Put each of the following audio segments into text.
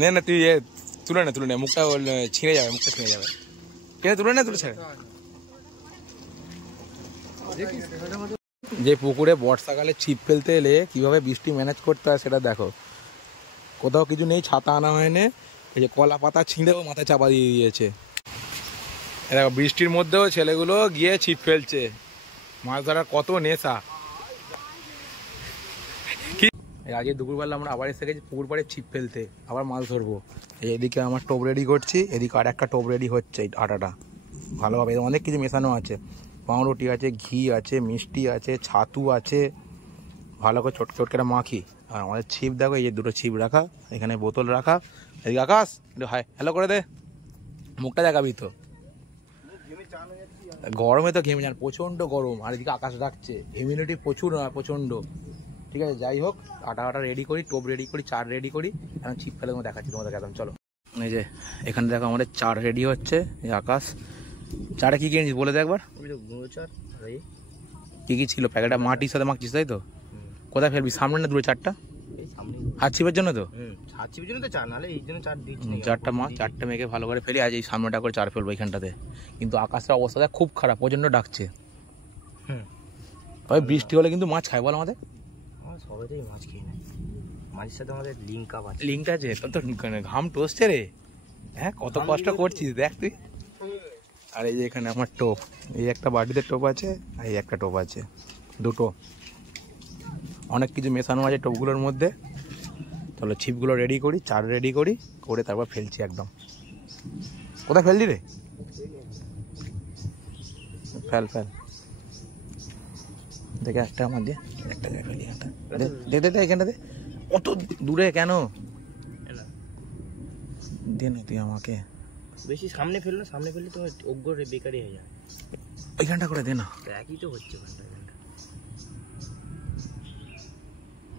নে না তুই তুলে নে মুখটা ছিঁড়ে যাবে, মুখটা ছিঁড়ে যাবে। কে তুলে না, তুলে ছেড়ে। যে পুকুরে বর্ষাকালে ছিপ ফেলতে এলে কিভাবে বৃষ্টি ম্যানেজ করতে হয় সেটা দেখো। কোথাও কিছু নেই, ছাতা আনা হয়নি, এই যে কলা পাতা ছিঁড়েও মাথায় চাপা দিয়ে দিয়েছে। দেখো বৃষ্টির মধ্যেও ছেলেগুলো গিয়ে ছিপ ফেলছে। মাছ ধরার কত নেশা। আজকে দুপুরবেলা আমরা আবার এসে গেছি পুকুর পাড়ে ছিপ ফেলতে, আবার মাছ ধরবো। এদিকে আমার টোপ রেডি করছি, এদিকে আর একটা টোপ রেডি হচ্ছে আটাটা ভালোভাবে। অনেক কিছু মেশানো আছে, পাউরুটি আছে, ঘি আছে, মিষ্টি আছে, ছাতু আছে, ভালো করে ছোট ছোট করে মাখি। আর আমাদের ছিপ দেখো, এই যে দুটো ছিপ রাখা, এখানে বোতল রাখা। এদিকে আকাশ হাই হ্যালো করে দে, মুখটা দেখাবি তো। গরমে তো ঘেমে যান, প্রচণ্ড গরম। আর এদিকে আকাশ ডাকছে, হিউমিডিটি প্রচুর, প্রচণ্ড। ঠিক আছে, যাই হোক, আটা রেডি করি, টোপ রেডি করি, চার রেডি করি। এখন ছিপ ফেলে তোমার দেখাচ্ছি তোমাদের একদম। চলো, এই যে এখানে দেখো আমাদের চার রেডি হচ্ছে। এই আকাশ চারে কি কিনেছিস বলে দে একবার। কি কি ছিল প্যাকেটটা? মাটির সাথে মাখছিস তাই তো? কোথায় ফেলবি? সামনে না দূরে? চারটা হাত ছিপের জন্য তো, চারটা মাছ, চারটা মেখে ভালো করে ফেলি। আজ এই সামনেটা করে চার ফেলবো এখানটাতে। কিন্তু আকাশের অবস্থা খুব খারাপ, প্রচণ্ড ডাকছে। তবে বৃষ্টি হলে কিন্তু মাছ খায় বল আমাদের। সবাই মাছ খেয়ে নেয়, মাছের সাথে আমাদের লিঙ্ক আছে। তো ঘাম টসছে রে, হ্যাঁ কত কষ্ট করছিস দেখ তুই। আর এই যে এখানে আমার টোপ, এই একটা বাটিতে টোপ আছে, আর এই একটা টোপ আছে, দুটো। অনেক কিছু মেশানো আছে টোপগুলোর মধ্যে। চলো ছিপগুলো রেডি করি, চার রেডি করি, করে তারপর ফেলছি একদম। কোথায় ফেললি রে? ফেল ফেল দেখে একটা আমার দিয়ে, একটা জায়গায় ফেলি। দে দে এখানটাতে। অত দূরে কেন? দে না তুই আমাকে। বেশি সামনে ফেললে তোমার অজ্ঞ বেকারি হয়ে যায়। ওইখানটা করে দে না, একই তো হচ্ছে।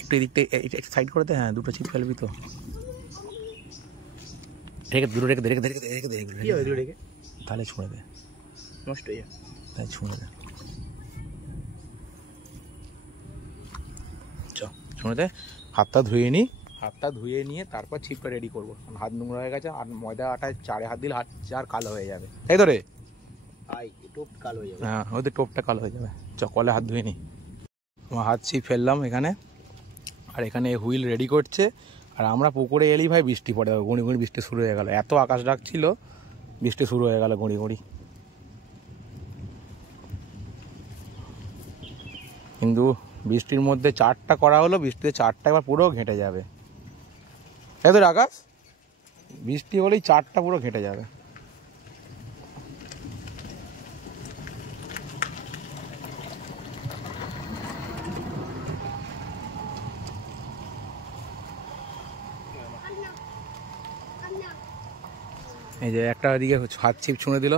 একটু এদিকটা একটু সাইড করে দে। হ্যাঁ দুটো ছিপ ফেলবি তো, রেখে দূরে রেখে দে, রেখে দে, তাহলে ছুঁড়ে দে, নষ্ট হয়ে যায়, তাই ছুঁড়ে দে। ছুঁড়ে দে। হাতটা ধুয়ে নিই, হাতটা ধুয়ে নিয়ে তারপর ছিপটা রেডি করবো। হাত নোংরা হয়ে গেছে, আর ময়দা আটায় চারে হাত দিলে হাত চার কালো হয়ে যাবে, তাই তো রে? হ্যাঁ ওদের টোপটা কালো হয়ে যাবে। কলে হাত ধুয়ে নিই। আমার হাত ছিপ ফেললাম এখানে, আর এখানে হুইল রেডি করছে। আর আমরা পুকুরে এলেই ভাই বৃষ্টি পড়ে যাবে, গুঁড়ি গুঁড়ি বৃষ্টি শুরু হয়ে গেল। এত আকাশ ডাকছিল, বৃষ্টি শুরু হয়ে গেল গুঁড়ি গুঁড়ি। কিন্তু বৃষ্টির মধ্যে চারটা করা হলো, বৃষ্টিতে চারটা এবার পুরো ঘেঁটে যাবে। তাই তো আকাশ? বৃষ্টি হলেই চারটা পুরো ঘেঁটে যাবে। এই যে একটা ওইদিকে হাত ছিপ ছুঁড়ে দিল,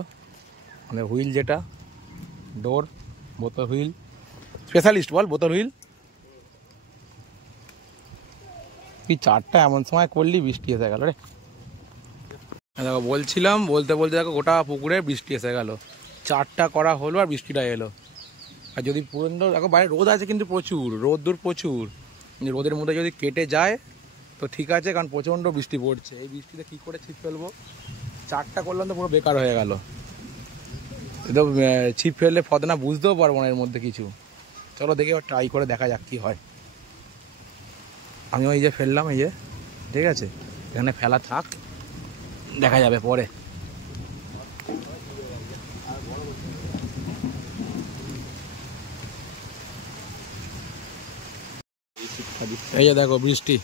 মানে হুইল যেটা ডোর, বোতল হুইল স্পেশালিস্ট বল, বোতল হুইল। তুই চারটা এমন সময় করলি বৃষ্টি এসে গেল রে। দেখো বলছিলাম, বলতে বলতে দেখো গোটা পুকুরে বৃষ্টি এসে গেল। চারটা করা হলো আর বৃষ্টিটা এলো। আর যদি পুরো দেখো বাইরে রোদ আছে কিন্তু প্রচুর, রোদ্দুর প্রচুর। রোদের মধ্যে যদি কেটে যায় তো ঠিক আছে, কারণ প্রচণ্ড বৃষ্টি পড়ছে। এই বৃষ্টিতে কী করে ছিপ ফেলবো? চারটা করলাম তো পুরো বেকার হয়ে গেল। তো ছিপ ফেললে ফদনা বুঝতেও পারবো না এর মধ্যে কিছু। চলো দেখে ট্রাই করে দেখা যাক কী হয়। আমি ওই যে ফেললাম, এই যে ঠিক আছে, এখানে ফেলা থাক, দেখা যাবে পরে। এই যে দেখো বৃষ্টি,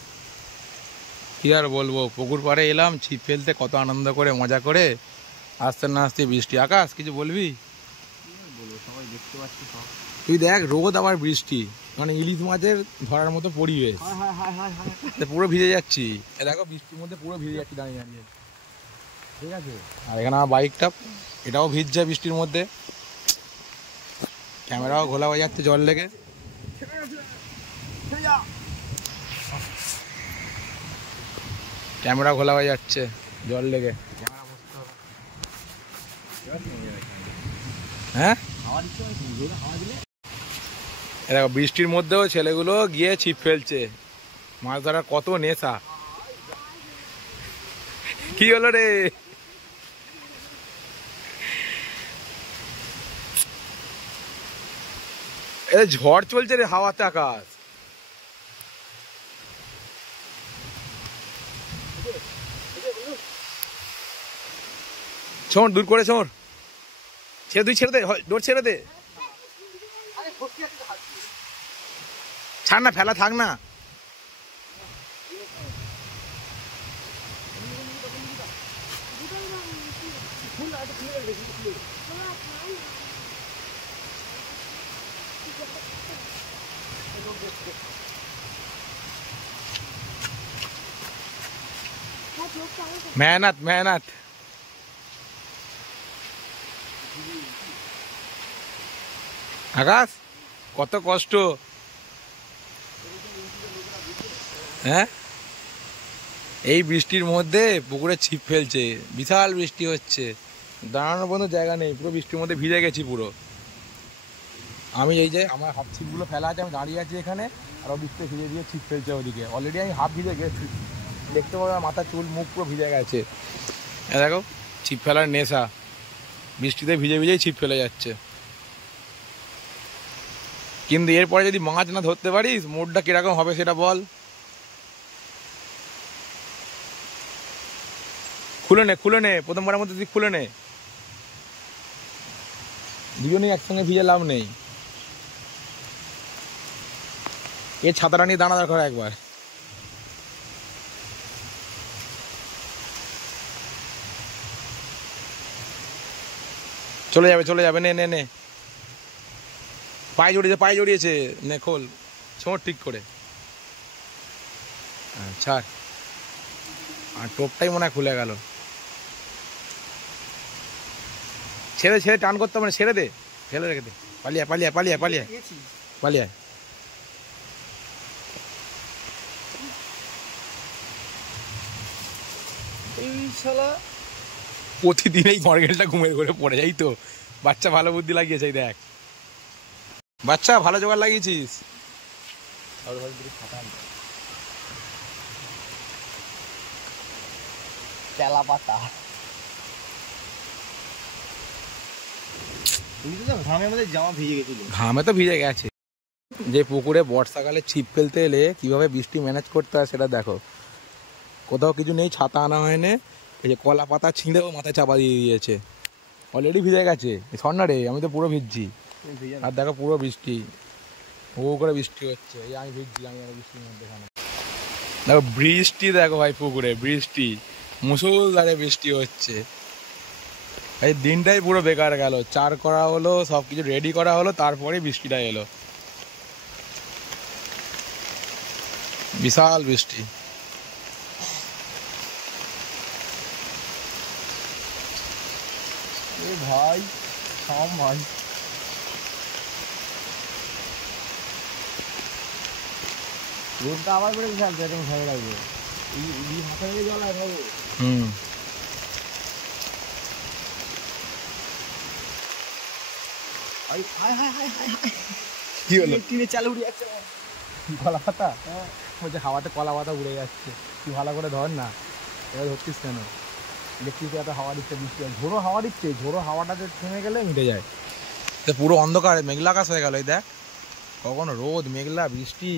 কি আর বলবো, পুকুর পাড়ে এলাম ছিপ ফেলতে, কত আনন্দ করে মজা করে। আসতে না আসতে বৃষ্টি। আকাশ কিছু বলবি? সবাই দেখতে পাচ্ছি, তুই দেখ রোদ আবার বৃষ্টি, মানে ইলিশ মাছের ধরার মতো পরিবেশ। পুরো ভিজে যাচ্ছি, দেখো বৃষ্টির মধ্যে পুরো ভিজে যাচ্ছি দাঁড়িয়ে দাঁড়িয়ে, ঠিক আছে। আর এখানে আমার বাইকটা, এটাও ভিজছে বৃষ্টির মধ্যে। ক্যামেরাও ঘোলা হয়ে যাচ্ছে জল লেগে। ক্যামেরা ঘোলা হয়ে যাচ্ছে জল লেগে। হ্যাঁ দেখো বৃষ্টির মধ্যেও ছেলেগুলো গিয়ে ছিপ ফেলছে। মাছ ধরার কত নেশা। কি হলো রে? এ ঝড় চলছে রে, হাওয়াতে আকাশ। ছোঁড় দূর করে ছোঁড়, ছেড়ে তুই ছেড়ে দে, ডোর ছেড়ে দে, ছাড় না, ফেলা থাক না। মেহনত মেহনত। আকাশ কত কষ্ট, হ্যাঁ এই বৃষ্টির মধ্যে পুকুরে ছিপ ফেলছে, বিশাল বৃষ্টি হচ্ছে, দাঁড়ানোর কোনো জায়গা নেই, পুরো বৃষ্টির মধ্যে ভিজে গেছি পুরো। আমি এই যে আমার হাফ ছিপগুলো ফেলা আছে, আমি দাঁড়িয়ে আছি এখানে, আর ও বৃষ্টি ভিজে দিয়ে ছিপ ফেলছে ওদিকে। অলরেডি আমি হাফ ভিজে গেছি, দেখতে পাবো মাথা চুল মুখ পুরো ভিজে গেছে। দেখো ছিপ ফেলার নেশা, বৃষ্টিতে ভিজে ভিজেই ছিপ ফেলে যাচ্ছে। কিন্তু এরপরে যদি মাছ না ধরতে পারিস, মুডটা কিরকম হবে সেটা বল। খুলে নে খুলে নে, প্রথমবারের মধ্যে তুই খুলে নে, দুজনেই একসঙ্গে ভিজে লাভ নেই। এ ছাতাটা নিয়ে দাঁড়া দরকার একবার। চলে যাবে চলে যাবে, নে নে নে, পায়ে জড়িয়েছে পায়ে জড়িয়েছে, নে খোল, ছোঁড় ঠিক করে, ছাড়। আর টোপটাই মনে হয় খুলে গেল, ছেড়ে ছেড়ে টান করতে হবে না, ছেড়ে দে, ফেলে রেখে দে, পালিয়ে পালিয়ে পালিয়ে পালিয়ে পালিয়ে। প্রতিদিন এই মর্গেলটা ঘুমের করে পড়ে যাই তো। বাচ্চা ভালো বুদ্ধি লাগিয়েছে, দেখ বাচ্চা ভালো জোগাড় লাগিয়েছিস। তেলা পাতা ঘামের মধ্যে জামা ভিজে গেছিল, ঘামে তো ভিজে গেছে। যে পুকুরে বর্ষাকালে ছিপ ফেলতে এলে কিভাবে বৃষ্টি ম্যানেজ করতে হয় সেটা দেখো। কোথাও কিছু নেই, ছাতা আনা হয়নি, এই যে কলা পাতা ছিঁড়েও মাথায় চাপা দিয়ে দিয়েছে, অলরেডি ভিজে গেছে। শোন না রে, আমি তো পুরো ভিজছি, আর দেখো পুরো বৃষ্টি, হু করে বৃষ্টি হচ্ছে, এই আমি ভিজছি, আমি বৃষ্টির মধ্যে এখানে দেখো বৃষ্টি, দেখো ভাই পুকুরে বৃষ্টি, মুষলধারে বৃষ্টি হচ্ছে। এই দিনটাই পুরো বেকার গেল, চার করা হলো, সব কিছু রেডি করা হলো, তারপরে বৃষ্টিটা এলো, বিশাল বৃষ্টি। ভাই থাম ভাই, রোদটা আবার বেড়ে বিশাল, যেরকম ভালো লাগবে, এই মাথা থেকে জল আর ভাবো। কি হলো? টিনে চালে উড়ে যাচ্ছে কলা পাতা, বলছে হাওয়াতে কলা পাতা উড়ে যাচ্ছে, তুই ভালো করে ধর না, এবার ধরছিস কেন? দেখছিস এত হাওয়া দিচ্ছে, বৃষ্টি ঝোড়ো হাওয়া দিচ্ছে, ঝোড়ো হাওয়াটা যে থেমে গেলে মিটে যায়। তো পুরো অন্ধকার মেঘলা আকাশ হয়ে গেল, এই দেখ কখনো রোদ মেঘলা বৃষ্টি,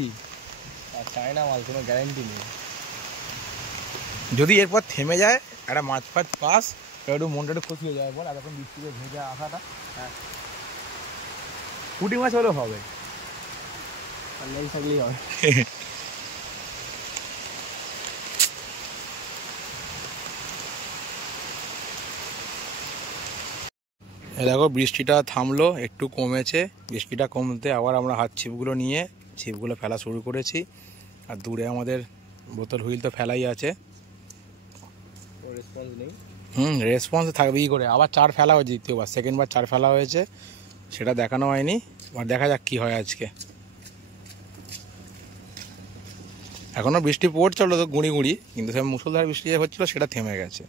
আর চায়না মাল কোনো গ্যারান্টি নেই। যদি এরপর থেমে যায়, একটা মাছ ফাছ পাস, একটু মনটা একটু খুশি হয়ে যায় বল। আর এখন বৃষ্টিতে ভেজা আসাটা, হ্যাঁ পুঁটি মাছ হলেও হবে, আর নেই থাকলেই হবে। দেখো বৃষ্টিটা থামলো, একটু কমেছে, বৃষ্টিটা কমতে আবার আমরা হাত ছিপগুলো নিয়ে ছিপগুলো ফেলা শুরু করেছি। আর দূরে আমাদের বোতল হুইল তো ফেলাই আছে, রেসপন্স নেই। রেসপন্স থাকবেই করে। আবার চার ফেলা হয়েছে, দ্বিতীয়বার সেকেন্ডবার চার ফেলা হয়েছে, সেটা দেখানো হয়নি, আর দেখা যাক কি হয় আজকে। এখনও বৃষ্টি পড়ছিল তো গুঁড়ি গুঁড়ি, কিন্তু সে মুষলধারে বৃষ্টি যে হচ্ছিলো সেটা থেমে গেছে।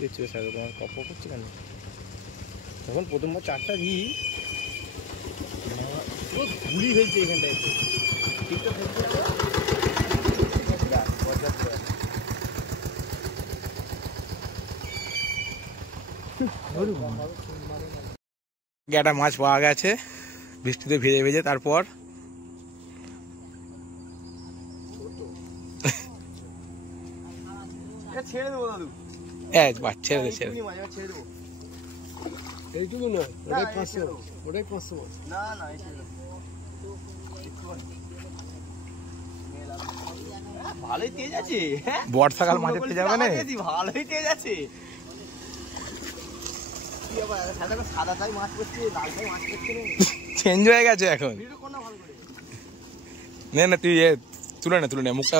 তোমার কপ করছে কেন? তখন প্রথমবার চারটা দিই ঘুরি ফেলছে এখানটায়, ঠিকঠাক একটা মাছ পাওয়া গেছে বৃষ্টিতে ভেজে ভেজে। তারপর ছেড়ে দেবো দাদু, ছেড়ে দে ছেড়ে দে। ছেড়ে দেবো। এইটুকু না, ওটাই 500, ওটাই 500। না না ভালোই তেজ আছে। বর্ষাকাল মাছের তেজ যাবে না। ভালোই তেজ আছে। সাদা তাই মাছ করছে, লাল তাই মাছ করছে। চেঞ্জ হয়ে গেছে এখন। নে না তুই তুলে নে মুখটা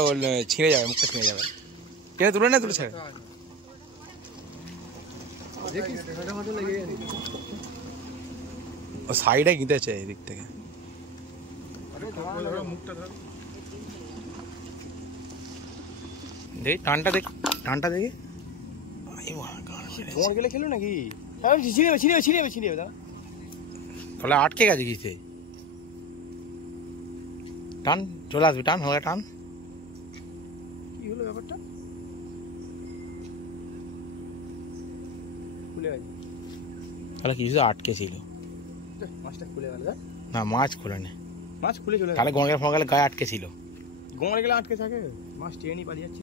ছিঁড়ে যাবে, মুখটা ছিঁড়ে যাবে। কে তুলে নে, তুলে ছেড়ে। ও সাইডে গিতেছে এদিক থেকে। দেখি টানটা দেখি, টানটা দেখি। তোমার গেলে খেলো নাকি? ছিঁড়ে দাদা। তাহলে আটকে গেছে কিসে? টান, চলে আসবি, টান হবে, টান। কি হলো ব্যাপারটা? খুলে গেছে। তাহলে কিছু আটকে ছিল। মাছটা খুলে গেল। না মাছ খুলে নে, মাছ খুলে চলে গেল। তাহলে গঙ্গা ফঙ্গালে গায়ে আটকে ছিল। গোমরে গেলে আটকে থাকে, মাছ টেনে নিয়ে পালিয়ে যাচ্ছে।